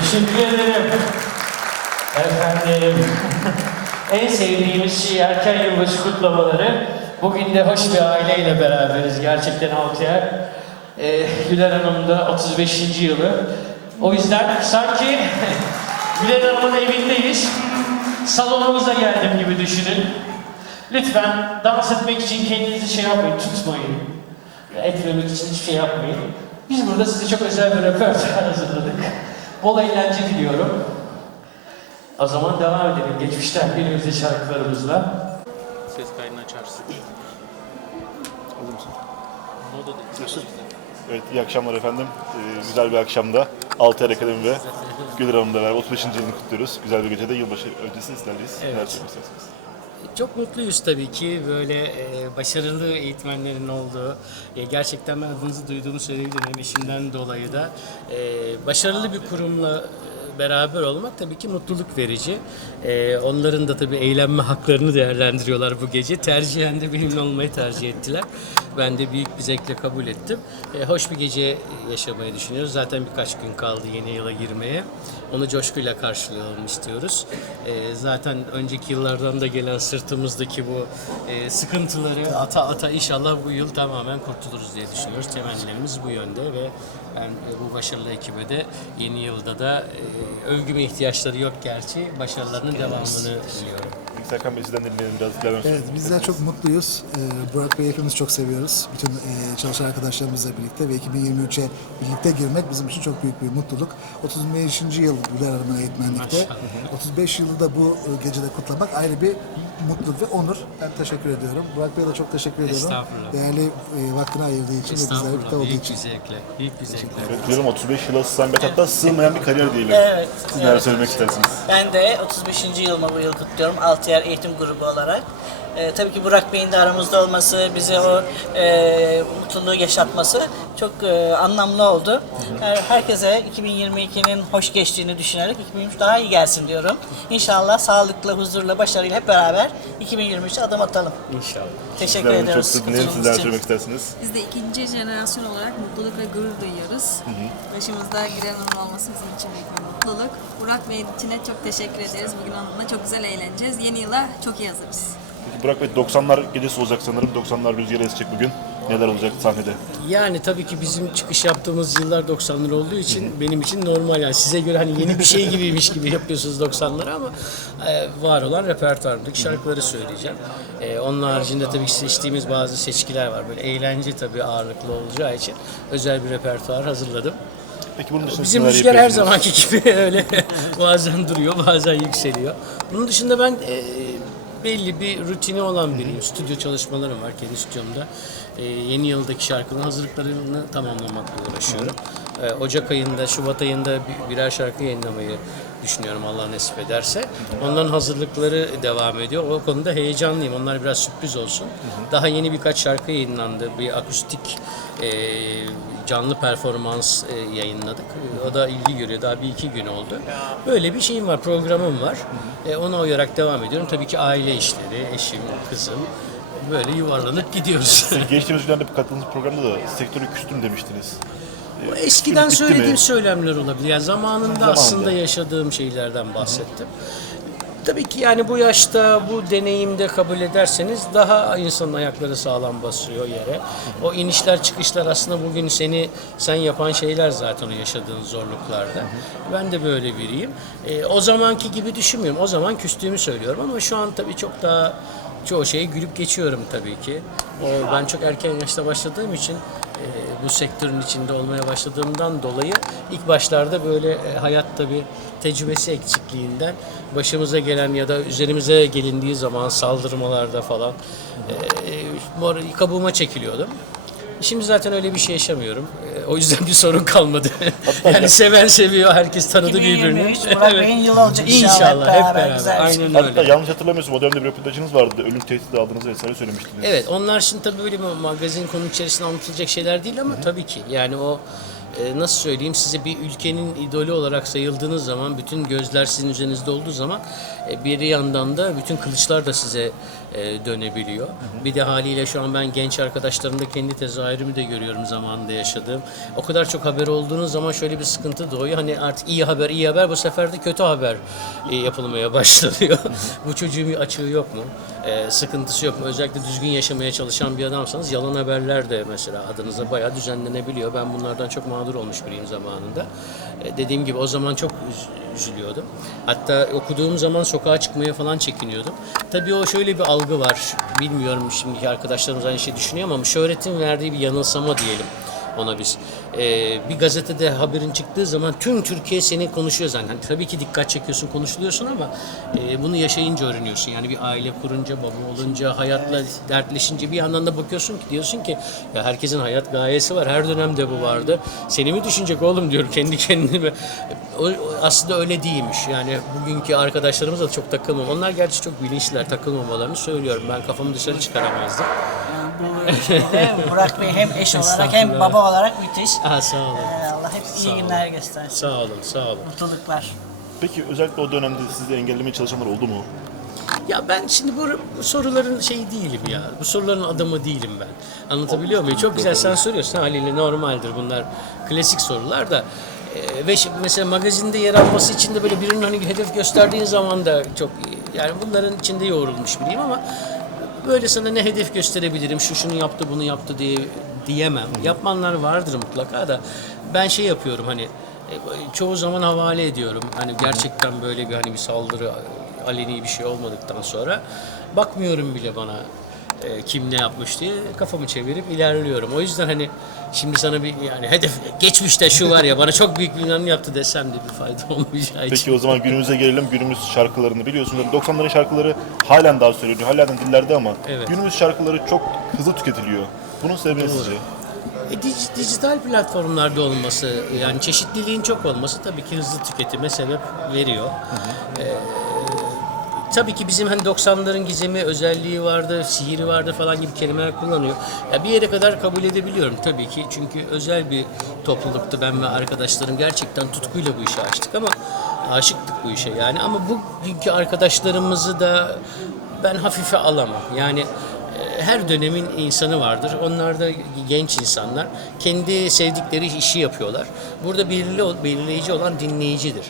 Teşekkür ederim. Efendim. en sevdiğimiz şey erken yılbaşı kutlamaları. Bugün de hoş bir aileyle beraberiz. Gerçekten Altıyer. Ee, Güler Hanım da 35. yılı. O yüzden sanki Güler Hanım'ın evindeyiz. Salonumuza geldim gibi düşünün. Lütfen dans etmek için kendinizi şey yapmayın, tutmayın. Etmemek için hiçbir şey yapmayın. Biz burada size çok özel bir röportaj hazırladık. Bol eğlence diliyorum. O zaman devam edelim geçmişten günümüzde şarkılarımızla. Ses kaydını açarsın. Hazır mısın? O da Nasıl? Evet, iyi akşamlar efendim. Ee, güzel bir akşamda Altayar Akademi ve Güler Hanım'la beraber 35. yılını kutluyoruz. Güzel bir gecede yılbaşı öncesi sizlerleyiz. Evet. Neler söylemek istersiniz? Çok mutluyuz tabii ki böyle e, başarılı eğitmenlerin olduğu, e, gerçekten ben adınızı duyduğumu söyleyebilirim eşimden dolayı da. E, başarılı bir kurumla e, beraber olmak tabii ki mutluluk verici. E, onların da tabii eğlenme haklarını değerlendiriyorlar bu gece. Tercihen de benimle olmayı tercih ettiler. Ben de büyük bir zevkle kabul ettim. E, hoş bir gece yaşamayı düşünüyoruz. Zaten birkaç gün kaldı yeni yıla girmeye. Onu coşkuyla karşılayalım istiyoruz. E, zaten önceki yıllardan da gelen sırtımızdaki bu e, sıkıntıları ata ata inşallah bu yıl tamamen kurtuluruz diye düşünüyoruz. Temennilerimiz bu yönde ve ben e, bu başarılı ekibe de yeni yılda da e, övgüme ihtiyaçları yok gerçi. Başarılarının devamını diliyorum. Serkan Bey sizden dinleyelim biraz. Dilerim. Evet, bizler çok mutluyuz. Ee, Burak Bey'i hepimiz çok seviyoruz. Bütün e, çalışan arkadaşlarımızla birlikte ve 2023'e birlikte girmek bizim için çok büyük bir mutluluk. 35. yıl Güler Hanım'ın eğitmenlikte. 35 yılı da bu e, gecede kutlamak ayrı bir mutluluk ve onur. Ben teşekkür ediyorum. Burak Bey'e de çok teşekkür ediyorum. Estağfurullah. Değerli e, vaktini ayırdığı için ve bizlerle birlikte Estağfurullah. olduğu Büyük için. bir zevkle. Büyük bir zevkle. Evet, diyorum 35 yıla sığmayan hatta sığmayan bir kariyer diyelim. Evet, Siz neler evet. söylemek istersiniz? Ben de 35. yılımı bu yıl kutluyorum Altıyer Eğitim Grubu olarak. Ee, tabii ki Burak Bey'in de aramızda olması, bize o e, mutluluğu yaşatması çok e, anlamlı oldu. Her, herkese 2022'nin hoş geçtiğini düşünerek 2023 daha iyi gelsin diyorum. İnşallah sağlıklı, huzurla, başarıyla hep beraber 2023'e adım atalım. İnşallah. Teşekkür Sizden ediyoruz. çok dinleyelim. Siz katılımınız neler için. söylemek istersiniz? Biz de ikinci jenerasyon olarak mutluluk ve gurur duyuyoruz. Başımızda Hanım olması bizim için büyük bir mutluluk. Burak Bey için de çok teşekkür ederiz. Bugün onunla çok güzel eğleneceğiz. Yeni yıla çok iyi hazırız. Peki Burak Bey 90'lar gecesi olacak sanırım. 90'lar rüzgarı esecek bugün. Neler olacak sahnede? Yani tabii ki bizim çıkış yaptığımız yıllar 90'lar olduğu için benim için normal yani size göre hani yeni bir şey gibiymiş gibi yapıyorsunuz 90'ları ama e, var olan repertuarımdaki şarkıları söyleyeceğim. E, onun haricinde tabii ki seçtiğimiz bazı seçkiler var. Böyle eğlence tabii ağırlıklı olacağı için özel bir repertuar hazırladım. Peki bunun dışında Bizim rüzgar her zamanki gibi öyle bazen duruyor bazen yükseliyor. Bunun dışında ben e, belli bir rutini olan biriyim. Stüdyo çalışmalarım var kendi stüdyomda. E, yeni yıldaki şarkının hazırlıklarını tamamlamakla uğraşıyorum. E, Ocak ayında, Şubat ayında bir- birer şarkı yayınlamayı düşünüyorum Allah nasip ederse. Onların hazırlıkları devam ediyor. O konuda heyecanlıyım. Onlar biraz sürpriz olsun. Daha yeni birkaç şarkı yayınlandı. Bir akustik e, canlı performans e, yayınladık. E, O da ilgi görüyor. Daha bir iki gün oldu. Böyle bir şeyim var, programım var. E, ona uyarak devam ediyorum. Tabii ki aile işleri, eşim, kızım. Böyle yuvarlanıp gidiyoruz. Geçtiğimiz günlerde katıldığınız programda da sektörü küstüm demiştiniz. Bu Eskiden bitti mi? söylediğim söylemler olabilir. Yani zamanında Zamanında. aslında yaşadığım şeylerden bahsettim. Tabii ki yani bu yaşta bu deneyimde kabul ederseniz daha insanın ayakları sağlam basıyor yere. O inişler çıkışlar aslında bugün seni sen yapan şeyler zaten o yaşadığın zorluklarda. Ben de böyle biriyim. E, o zamanki gibi düşünmüyorum. O zaman küstüğümü söylüyorum ama şu an tabii çok daha çoğu şeye gülüp geçiyorum tabii ki. O, ben çok erken yaşta başladığım için e, bu sektörün içinde olmaya başladığımdan dolayı ilk başlarda böyle e, hayatta bir tecrübesi eksikliğinden başımıza gelen ya da üzerimize gelindiği zaman saldırmalarda falan e, mor- kabuğuma çekiliyordum. Şimdi zaten öyle bir şey yaşamıyorum. E, o yüzden bir sorun kalmadı. yani seven seviyor, herkes tanıdı birbirini. 2023 Burak Bey'in yılı olacak inşallah, İnşallah hep beraber. güzel bir şey. Aynen Hatta öyle. yanlış hatırlamıyorsam o dönemde bir röportajınız vardı. Ölüm tehdidi aldığınızı vesaire söylemiştiniz. Evet onlar şimdi tabii böyle bir magazin konu içerisinde anlatılacak şeyler değil ama tabii ki yani o e, nasıl söyleyeyim size bir ülkenin idolü olarak sayıldığınız zaman bütün gözler sizin üzerinizde olduğu zaman e, bir yandan da bütün kılıçlar da size e, dönebiliyor. Bir de haliyle şu an ben genç arkadaşlarımda kendi tezahürümü de görüyorum zamanında yaşadığım. O kadar çok haber olduğunuz zaman şöyle bir sıkıntı doğuyor. Hani artık iyi haber iyi haber bu sefer de kötü haber e, yapılmaya başlanıyor. bu çocuğun bir açığı yok mu? E, sıkıntısı yok mu? Özellikle düzgün yaşamaya çalışan bir adamsanız yalan haberler de mesela adınıza bayağı düzenlenebiliyor. Ben bunlardan çok mağdur olmuş biriyim zamanında. E, dediğim gibi o zaman çok üz- üzülüyordum. Hatta okuduğum zaman sokağa çıkmaya falan çekiniyordum. Tabii o şöyle bir algı var. Bilmiyorum şimdiki arkadaşlarımız aynı şey düşünüyor ama şöhretin verdiği bir yanılsama diyelim ona biz. Ee, bir gazetede haberin çıktığı zaman tüm Türkiye seni konuşuyor zaten. Tabii ki dikkat çekiyorsun, konuşuluyorsun ama e, bunu yaşayınca öğreniyorsun. Yani bir aile kurunca, baba olunca, hayatla dertleşince bir yandan da bakıyorsun ki diyorsun ki ya herkesin hayat gayesi var. Her dönemde bu vardı. Seni mi düşünecek oğlum diyorum kendi kendime. O, aslında öyle değilmiş. Yani bugünkü arkadaşlarımız da çok takılmam. Onlar gerçi çok bilinçliler takılmamalarını söylüyorum. Ben kafamı dışarı çıkaramazdım. Yani bu şeyde Burak Bey hem eş olarak hem baba olarak müthiş. Ah sağ olun. Ee, Allah hep iyi günler göstersin. Sağ olun, sağ olun. Mutluluklar. Peki özellikle o dönemde sizi engellemeye çalışanlar oldu mu? Ya ben şimdi bu, bu soruların şeyi değilim ya. Bu soruların adamı değilim ben. Anlatabiliyor muyum? Çok güzel sen soruyorsun haliyle normaldir bunlar. Klasik sorular da. Ee, ve mesela magazinde yer alması için de böyle birinin hani hedef gösterdiğin zaman da çok yani bunların içinde yoğrulmuş biriyim ama böyle sana ne hedef gösterebilirim, şu şunu yaptı, bunu yaptı diye diyemem. Yapmanlar vardır mutlaka da ben şey yapıyorum hani e, çoğu zaman havale ediyorum. Hani gerçekten böyle bir hani bir saldırı aleni bir şey olmadıktan sonra bakmıyorum bile bana e, kim ne yapmış diye kafamı çevirip ilerliyorum. O yüzden hani şimdi sana bir yani hedef geçmişte şu var ya bana çok büyük bir inan yaptı desem de bir fayda olmayacağı için. Peki o zaman günümüze gelelim. Günümüz şarkılarını biliyorsunuz. 90'ların şarkıları halen daha söyleniyor. Halen dillerde ama Evet. günümüz şarkıları çok hızlı tüketiliyor. Bunun sebebi sizce? E, dij- dijital platformlarda olması, yani çeşitliliğin çok olması tabii ki hızlı tüketime sebep veriyor. E, tabii ki bizim hani 90'ların gizemi, özelliği vardı, sihiri vardı falan gibi kelimeler kullanıyor. Ya bir yere kadar kabul edebiliyorum tabii ki. Çünkü özel bir topluluktu ben ve arkadaşlarım. Gerçekten tutkuyla bu işi açtık ama aşıktık bu işe yani. Ama bugünkü arkadaşlarımızı da ben hafife alamam. Yani her dönemin insanı vardır. Onlar da genç insanlar. Kendi sevdikleri işi yapıyorlar. Burada belirli, belirleyici olan dinleyicidir.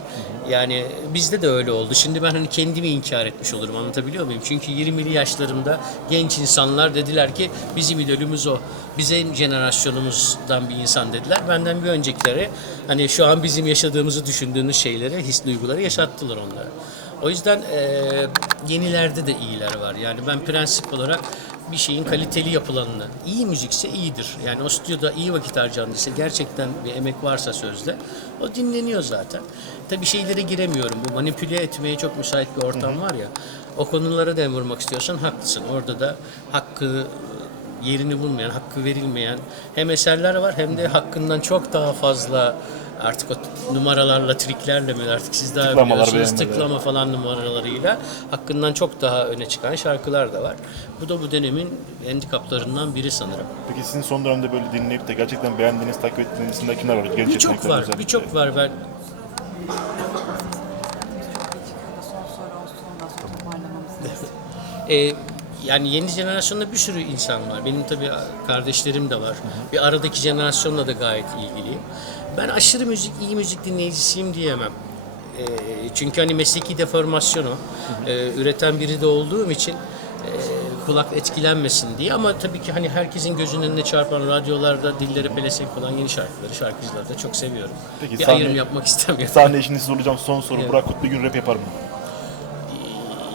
Yani bizde de öyle oldu. Şimdi ben hani kendimi inkar etmiş olurum anlatabiliyor muyum? Çünkü 20'li yaşlarımda genç insanlar dediler ki bizim idolümüz o. Bize jenerasyonumuzdan bir insan dediler. Benden bir öncekileri hani şu an bizim yaşadığımızı düşündüğünüz şeyleri, his duyguları yaşattılar onlara. O yüzden eee, yenilerde de iyiler var. Yani ben prensip olarak bir şeyin kaliteli yapılanını, iyi müzikse iyidir. Yani o stüdyoda iyi vakit harcandıysa, gerçekten bir emek varsa sözde, o dinleniyor zaten. Tabii şeylere giremiyorum. Bu manipüle etmeye çok müsait bir ortam var ya. O konulara dem vurmak istiyorsan haklısın. Orada da hakkı yerini bulmayan, hakkı verilmeyen hem eserler var hem de hakkından çok daha fazla artık o numaralarla, triklerle mi artık siz daha Tıklamalar, biliyorsunuz tıklama falan numaralarıyla hakkından çok daha öne çıkan şarkılar da var. Bu da bu dönemin handikaplarından biri sanırım. Peki sizin son dönemde böyle dinleyip de gerçekten beğendiğiniz, takip ettiğiniz isimler kimler var? Genç Birçok yetenekler var, özellikle. birçok var. Ben e, yani yeni jenerasyonda bir sürü insan var. Benim tabii kardeşlerim de var. Bir aradaki jenerasyonla da gayet ilgiliyim. Ben aşırı müzik, iyi müzik dinleyicisiyim diyemem. E, çünkü hani mesleki deformasyon o. E, üreten biri de olduğum için e, kulak etkilenmesin diye ama tabii ki hani herkesin gözünün önüne çarpan radyolarda dilleri pelesenk olan yeni şarkıları, şarkıcıları da çok seviyorum. Peki bir sahne- ayrım yapmak istemiyorum. Sahne işini soracağım son soru. Evet. Burak Kut bir gün rap yapar mı?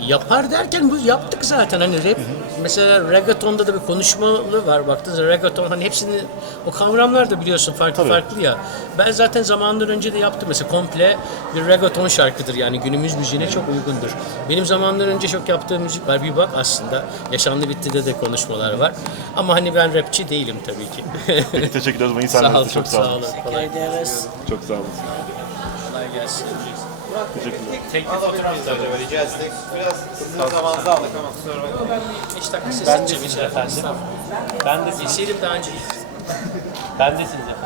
Yapar derken bu yaptık zaten hani rap mesela reggaetonda da bir konuşmalı var baktığınızda reggaeton hani hepsini o kavramlar da biliyorsun farklı Tabii. farklı ya. Ben zaten zamanından önce de yaptım mesela komple bir reggaeton şarkıdır yani günümüz müziğine çok uygundur. Benim zamandan önce çok yaptığım müzik var bir bak aslında Yaşandı Bitti'de de konuşmalar var. Ama hani ben rapçi değilim tabii ki. Peki teşekkür ederiz. İyi sağ olun, Çok çok sağ sağ olun. Kolay, ederiz. Çok sağ olun. kolay gelsin. Teşekkürler. Teklif fotoğraflar. Biraz sizin zamanınızı aldık ama kusura bakmayın. Ben bir 5 dakika ses açacağım efendim. Ben de Selim daha önce Bendesiniz efendim.